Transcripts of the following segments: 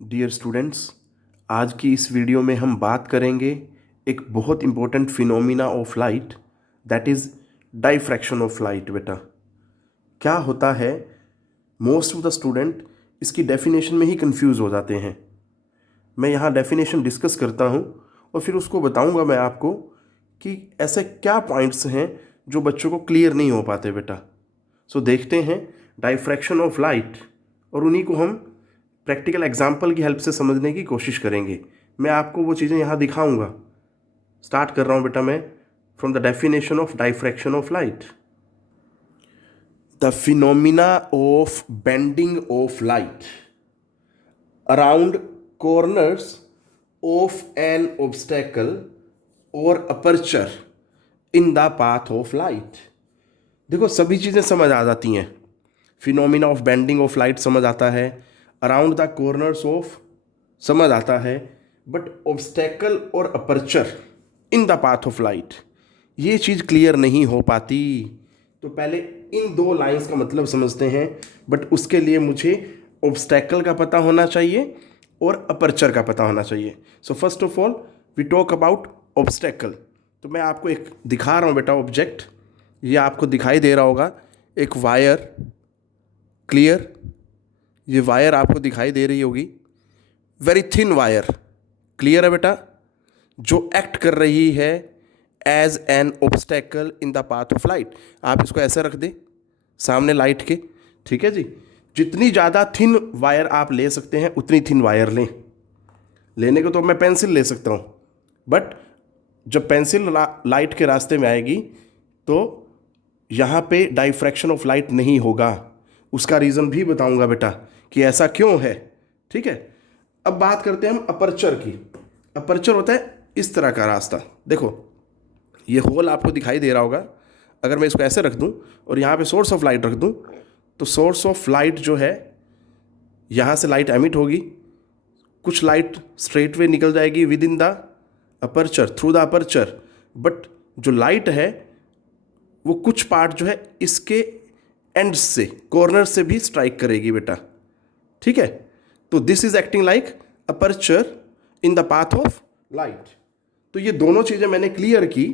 Dear students, आज की इस वीडियो में हम बात करेंगे एक बहुत important phenomena of light, that is diffraction of light. बेटा क्या होता है, मोस्ट ऑफ द स्टूडेंट इसकी डेफिनेशन में ही कंफ्यूज हो जाते हैं। मैं यहाँ डेफिनेशन डिस्कस करता हूँ और फिर उसको बताऊँगा मैं आपको कि ऐसे क्या पॉइंट्स हैं जो बच्चों को क्लियर नहीं हो पाते। बेटा सो देखते हैं डाइफ्रैक्शन ऑफ लाइट और उन्हीं को हम प्रैक्टिकल एग्जाम्पल की हेल्प से समझने की कोशिश करेंगे। मैं आपको वो चीज़ें यहाँ दिखाऊंगा। स्टार्ट कर रहा हूँ बेटा मैं from the definition of diffraction of light. The phenomena of bending of light around corners of an obstacle और aperture in the path of light. देखो सभी चीज़ें समझ आ जाती हैं। Phenomena of bending of light समझ आता है, अराउंड द कॉर्नर्स ऑफ समझ आता है, बट ऑब्स्टेकल और aperture in the path of light ये चीज़ क्लियर नहीं हो पाती। तो पहले इन दो लाइंस का मतलब समझते हैं, बट उसके लिए मुझे ऑब्स्टेकल का पता होना चाहिए और अपर्चर का पता होना चाहिए। So first of all we talk about obstacle. तो मैं आपको एक दिखा रहा हूँ बेटा ऑब्जेक्ट, ये आपको दिखाई दे रहा होगा, एक वायर, क्लियर, ये वायर आपको दिखाई दे रही होगी, वेरी थिन वायर, क्लियर है बेटा, जो एक्ट कर रही है as an obstacle in the path of light. आप इसको ऐसे रख दें सामने लाइट के, ठीक है जी। जितनी ज़्यादा थिन वायर आप ले सकते हैं उतनी थिन वायर लें। लेने को तो मैं पेंसिल ले सकता हूँ, बट जब पेंसिल लाइट के रास्ते में आएगी तो यहाँ पे डाइफ्रैक्शन ऑफ लाइट नहीं होगा। उसका रीज़न भी बताऊँगा बेटा कि ऐसा क्यों है, ठीक है। अब बात करते हैं हम अपर्चर की। अपर्चर होता है इस तरह का रास्ता, देखो ये होल आपको दिखाई दे रहा होगा। अगर मैं इसको ऐसे रख दूं और यहाँ पे सोर्स ऑफ लाइट रख दूं, तो सोर्स ऑफ लाइट जो है, यहाँ से लाइट एमिट होगी, कुछ लाइट स्ट्रेट वे निकल जाएगी with in the aperture, through the aperture, but जो लाइट है वो कुछ पार्ट जो है इसके एंड्स से, कॉर्नर से भी स्ट्राइक करेगी बेटा, ठीक है। तो this is acting like aperture in the path of light. तो ये दोनों चीज़ें मैंने क्लियर की।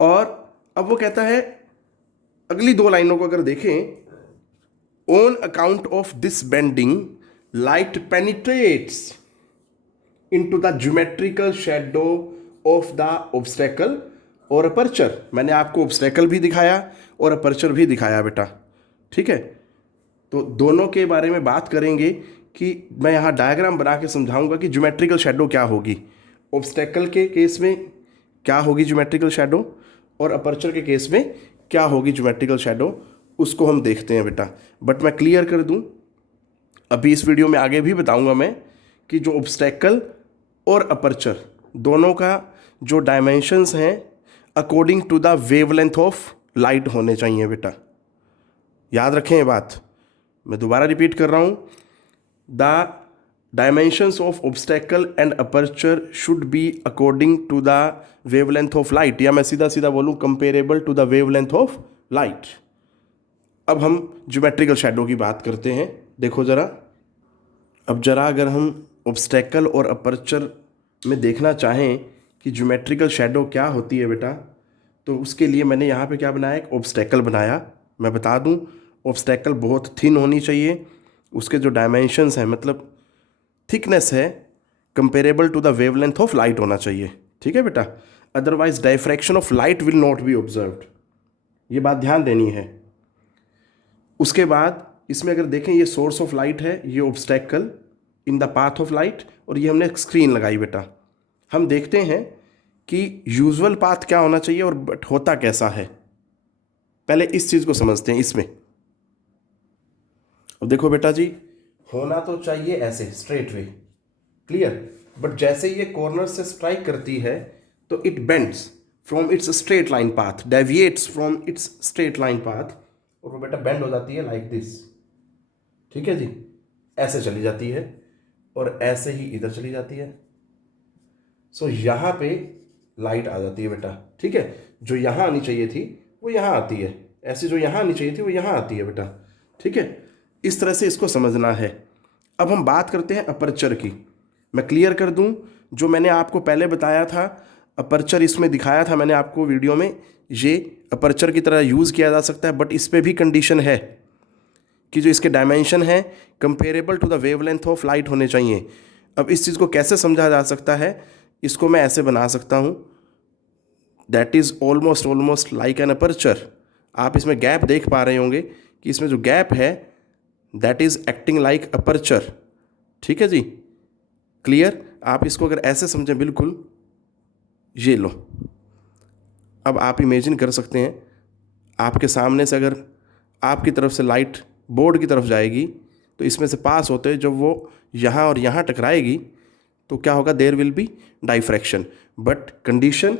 और अब वो कहता है, अगली दो लाइनों को अगर देखें, on account of this bending light penetrates into the geometrical shadow of the obstacle और अपर्चर। मैंने आपको ऑब्स्टेकल भी दिखाया और अपर्चर भी दिखाया बेटा, ठीक है। तो दोनों के बारे में बात करेंगे कि मैं यहाँ डायग्राम बना के समझाऊंगा कि ज्योमेट्रिकल शेडो क्या होगी। ऑब्स्टेकल के केस में क्या होगी ज्योमेट्रिकल शेडो, और अपर्चर के केस में क्या होगी ज्योमेट्रिकल शेडो, उसको हम देखते हैं बेटा। बट मैं क्लियर कर दूं, अभी इस वीडियो में आगे भी बताऊंगा मैं कि जो ऑब्स्टेकल और अपर्चर दोनों का जो डायमेंशंस हैं according to the wavelength of light होने चाहिए बेटा। याद रखें ये बात, मैं दोबारा रिपीट कर रहा हूँ, the dimensions of obstacle and aperture should be according to the wavelength of light, या मैं सीधा सीधा बोलूँ comparable to the wavelength of light. अब हम ज्योमेट्रिकल शेडो की बात करते हैं। देखो ज़रा, अब ज़रा अगर हम ऑब्स्टेकल और अपर्चर में देखना चाहें कि ज्योमेट्रिकल शेडो क्या होती है बेटा, तो उसके लिए मैंने यहाँ पे क्या बनाया, एक ऑब्स्टेकल बनाया। मैं बता दूँ, ऑब्स्टेकल बहुत थिन होनी चाहिए, उसके जो डायमेंशंस हैं, मतलब थिकनेस है, comparable to the wavelength of light होना चाहिए, ठीक है बेटा। Otherwise diffraction of light will not be observed, ये बात ध्यान देनी है। उसके बाद इसमें अगर देखें, ये सोर्स ऑफ लाइट है, ये obstacle in the path of light, और ये हमने स्क्रीन लगाई बेटा। हम देखते हैं कि यूजुअल पाथ क्या होना चाहिए और बट होता कैसा है। पहले इस चीज़ को समझते हैं इसमें। अब देखो बेटा जी, होना तो चाहिए ऐसे स्ट्रेट वे, क्लियर, बट जैसे ये कॉर्नर से स्ट्राइक करती है तो it bends from its straight line path, deviates from its straight line path, और वो बेटा बेंड हो जाती है लाइक दिस, ठीक है जी। ऐसे चली जाती है और ऐसे ही इधर चली जाती है। सो यहाँ पे लाइट आ जाती है बेटा, ठीक है। जो यहाँ आनी चाहिए थी वो यहाँ आती है, ऐसे जो यहाँ आनी चाहिए थी वो यहाँ आती है बेटा, ठीक है। इस तरह से इसको समझना है। अब हम बात करते हैं अपर्चर की। मैं क्लियर कर दूं, जो मैंने आपको पहले बताया था अपर्चर, इसमें दिखाया था मैंने आपको वीडियो में, ये अपर्चर की तरह यूज़ किया जा सकता है, बट इस पर भी कंडीशन है कि जो इसके डायमेंशन है comparable to the wavelength of light होने चाहिए। अब इस चीज़ को कैसे समझा जा सकता है, इसको मैं ऐसे बना सकता हूँ, that is almost like an aperture. आप इसमें गैप देख पा रहे होंगे कि इसमें जो गैप है that is acting like aperture. ठीक है जी, क्लियर। आप इसको अगर ऐसे समझें, बिल्कुल ये लो, अब आप इमेजिन कर सकते हैं आपके सामने से अगर आपकी तरफ से लाइट बोर्ड की तरफ जाएगी तो इसमें से पास होते जब वो यहाँ और यहाँ टकराएगी तो क्या होगा, there will be diffraction. But condition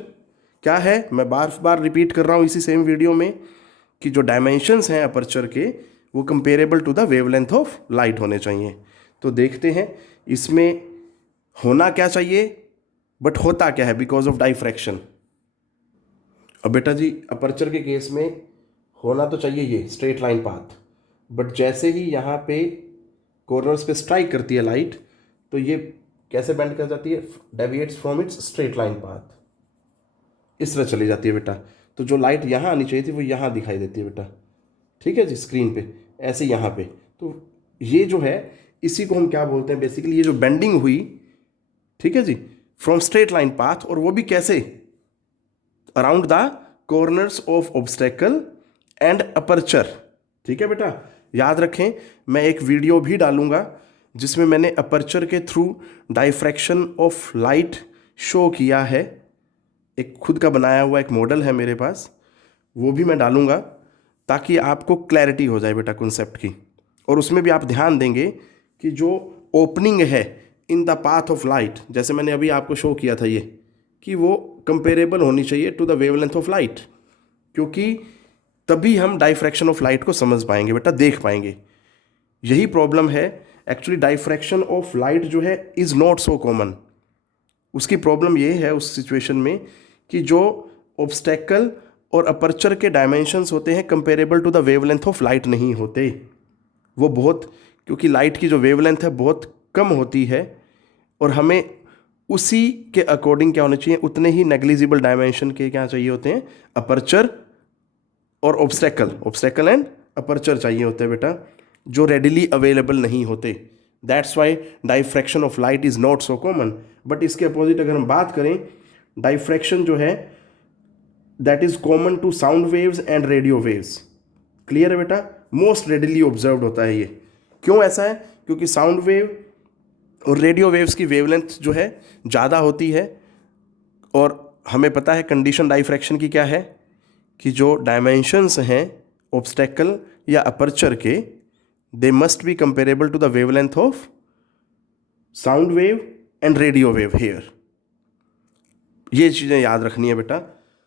क्या है, मैं बार बार रिपीट कर रहा हूँ इसी सेम वीडियो में, कि जो डायमेंशंस हैं अपर्चर के वो comparable to the wavelength of light होने चाहिए। तो देखते हैं इसमें होना क्या चाहिए, बट होता क्या है बिकॉज ऑफ डाइफ्रैक्शन। अब बेटा जी, अपर्चर के केस में होना तो चाहिए ये स्ट्रेट लाइन पाथ, बट जैसे ही यहाँ पे कॉर्नर्स पे स्ट्राइक करती है लाइट तो ये कैसे बेंड कर जाती है, deviates from its straight line path, इस तरह चली जाती है बेटा। तो जो लाइट यहाँ आनी चाहिए थी वो यहाँ दिखाई देती है बेटा। ठीक है जी, स्क्रीन पे ऐसे यहाँ पे। तो ये जो है इसी को हम क्या बोलते हैं, बेसिकली ये जो बेंडिंग हुई, ठीक है जी, फ्रॉम स्ट्रेट लाइन पाथ, और वो भी कैसे, around the corners of obstacle and aperture. ठीक है बेटा, याद रखें मैं एक वीडियो भी डालूंगा जिसमें मैंने अपर्चर के through diffraction of light show किया है। एक खुद का बनाया हुआ एक मॉडल है मेरे पास, वो भी मैं डालूंगा ताकि आपको क्लैरिटी हो जाए बेटा कॉन्सेप्ट की। और उसमें भी आप ध्यान देंगे कि जो ओपनिंग है इन द पाथ ऑफ लाइट, जैसे मैंने अभी आपको शो किया था ये, कि वो कंपेरेबल होनी चाहिए to the wavelength of light, क्योंकि तभी हम डाइफ्रैक्शन ऑफ लाइट को समझ पाएंगे बेटा, देख पाएंगे। यही प्रॉब्लम है एक्चुअली, डाइफ्रैक्शन ऑफ लाइट जो है इज़ नॉट सो कॉमन। उसकी प्रॉब्लम ये है उस सिचुएशन में कि जो ऑब्स्टेकल और अपर्चर के डायमेंशंस होते हैं comparable to the wavelength of light नहीं होते। वो बहुत, क्योंकि लाइट की जो वेवलेंथ है बहुत कम होती है और हमें उसी के अकॉर्डिंग क्या होने चाहिए, उतने ही नेग्लिजिबल डायमेंशन के क्या चाहिए होते हैं, अपर्चर और ऑब्स्टेकल एंड अपर्चर चाहिए होते हैं बेटा, जो रेडिली अवेलेबल नहीं होते। That's why diffraction of light is not so common. But इसके अपोजिट अगर हम बात करें, डाइफ्रैक्शन जो है that is common to sound waves and radio waves. Clear है बेटा, मोस्ट रेडिली ऑब्जर्व्ड होता है ये। क्यों ऐसा है, क्योंकि साउंड वेव और रेडियो वेव्स की वेवलेंथ जो है ज़्यादा होती है, और हमें पता है कंडीशन डाइफ्रैक्शन की क्या है, कि जो डायमेंशंस हैं ऑब्स्टेकल या अपर्चर के, they must be comparable to the wavelength of sound wave and radio wave here. ये चीज़ें याद रखनी है बेटा।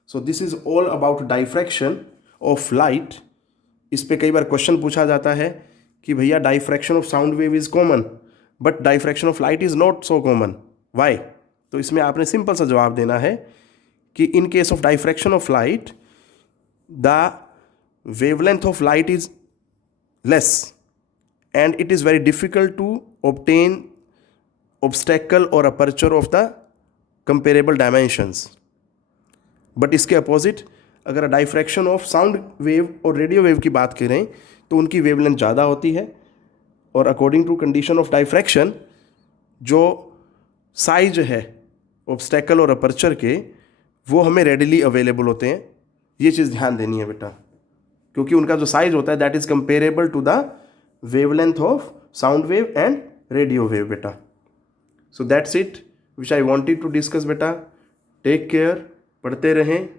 So this is all about diffraction of light. इस पे कई बार क्वेश्चन पूछा जाता है कि भैया diffraction of sound wave is common but diffraction of light is not so common, why? तो इसमें आपने सिंपल सा जवाब देना है कि in case of diffraction of light the wavelength of light is less and it is very difficult to obtain obstacle or aperture of the comparable dimensions. But इसके opposite अगर डाइफ्रैक्शन ऑफ साउंड वेव और radio wave की बात करें तो उनकी wavelength ज़्यादा होती है, और according to condition of diffraction जो साइज है ऑब्स्टेकल और अपर्चर के वो हमें रेडिली अवेलेबल होते हैं। ये चीज़ ध्यान देनी है बेटा, क्योंकि उनका जो साइज होता है that is comparable to the wavelength of sound wave and radio wave बेटा। So that's it which I wanted to discuss बेटा। टेक केयर, पढ़ते रहें।